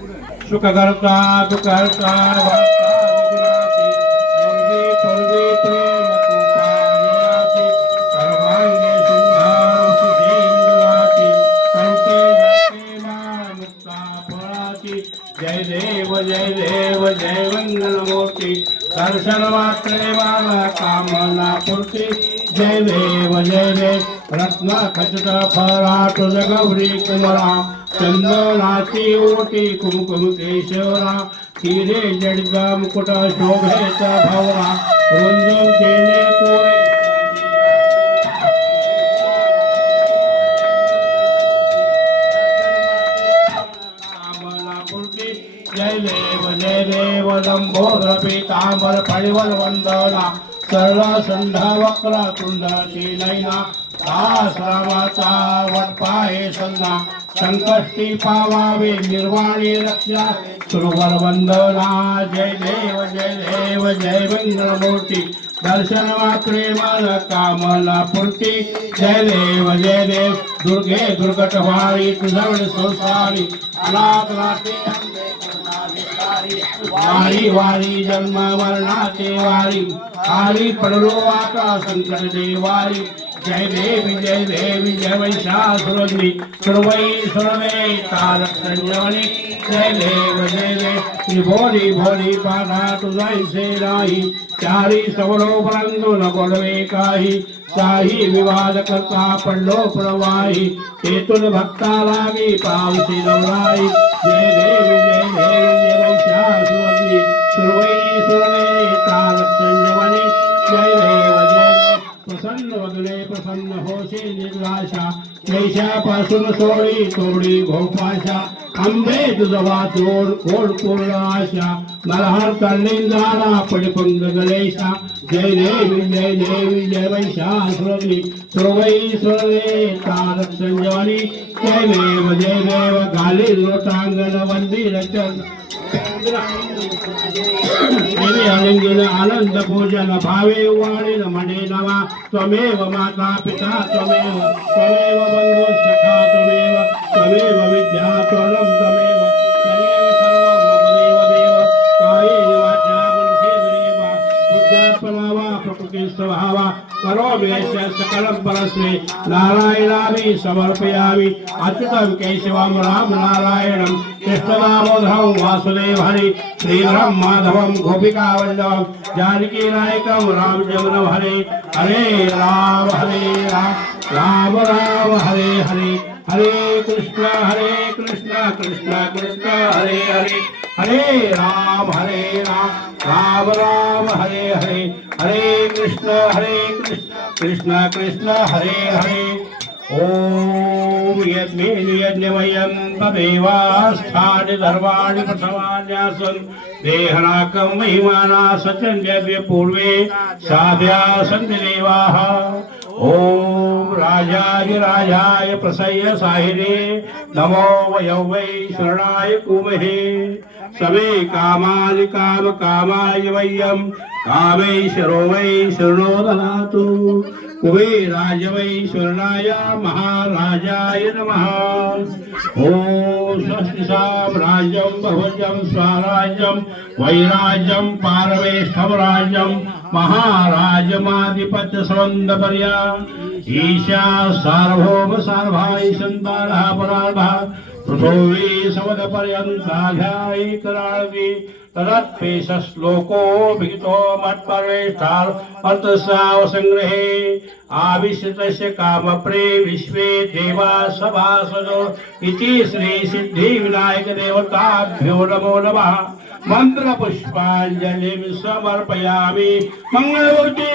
सुखकर्ता दुःखहर्ता भक्ता विघ्नाची सर्वे सर्वे प्रेम कृपायाची सर्वांगे सिंहासी देंद्राची कंठे जपे मा मुक्ता फळाची जय देव जय मंगलमूर्ती दर्शन मात्रे मला कामना पूर्ती जय देव रत्न खचित फळाट गौरी कुमरा चंदनाची ओटी कुमकुम केशवरा हिरे जडित मुकुट शोभेत भवरा रुंद केले कोरे जय देव लंबोदर पीतांबर फळीवर वंदना सरळ संधा वक्र तुंडाची नैना दासरामाचा वटपाये सन्ना संकष्टी पावावे निर्वाणी रक्षा सुरवर वंदना जय देव जय मंगलमूर्ती दर्शन मात्रे मन कामना पूर्ती जय देव दुर्गे दुर्गटवारी तुझवड संसारी अनाथ नाते वारी वारी जन्म मरणाचे वारी आली पडलो आता संकट देवारी जय देवी जय महिषासुरनी सुरवै सुरवे तारक संजवनी जय देव भोली भोली पाना तुझैसे नाही चारी सवरो परंतु न बोलवे काही काही विवाद करता पडलो प्रवाही तेतून भक्ता लागी पावसी नवराई जय देवी महिषासुरनी सुरवै सुरवे तारक संजवनी जय देव प्रसन्न वगले प्रसन्न होशी निर्लाशा क्लेशापासून सोडी तोडी घोपाशा आंबे तुझवा चोड कोड पूर्ण आशा मल्हार कर्णेंद्राला पडपंग गणेशा जय देवी जय महिषासुरनी सुरवै सुरवे तारक संजवनी जय देव घाली लोटांगण वंदिर देवी आनंदीन आनंद पूजन भावे वाणीन म्हणे नवा त्वमेव माता पिता त्वमेव बंधु सखा त्वमेव विद्या त्वरम त्वमेव सर्वं मम देव कायेन वाचा मनसेन्द्रियेण बुद्ध्यात्मना वा प्रकृति स्वभावा करोमि यस्य सकलं परस्मै नारायणामि समर्पयामि अच्युतं केशवं राम नारायणं कृष्णदामोदरं वासुदेव हरि श्रीधरं माधवं गोपिकावल्लभं जानकीनायकं रामचन्द्रं हरे हरे राम राम राम हरे हरे हरे कृष्ण कृष्ण कृष्ण हरे हरे हरे राम राम राम हरे हरे हरे कृष्ण कृष्ण कृष्ण हरे हरे ओम यज्ञमयं तदेवास्थानि धर्माणि प्रथमान्यासन् देहनाकं महिमाना सचन्यव्य पूर्वे साध्या सन्ति देवाः ओम राजाय प्रसय्य साहिरे नमो वयं वै शरणाय कुमहे समे कामानि कामाय वयं कामेश्वरो वै शरणो ददातु कुबेराय वै शरणाय महाराजाय नमः ओम स्वस्ति साम्राज्यं बहुजं स्वराज्यं वैराज्यं पारमेष्ठं राज्यं महाराजमाधिपत्य सवंदपर्या ईशा सार्वभौम सार्भाई संतानः पराधः पृथ्वी सवदपर्यन्ताध्यायी कराळवी तदत्पेश श्लोको भीतो मत्परमेष्ठार अर्थसाव संग्रहे आविष्टस्य कामप्रे विश्वे देवा सभासदो इति श्री सिद्धि विनायक देवताभ्यो नमो नमः मंत्र पुष्पांजलिं समर्पयामि मंगलमूर्ति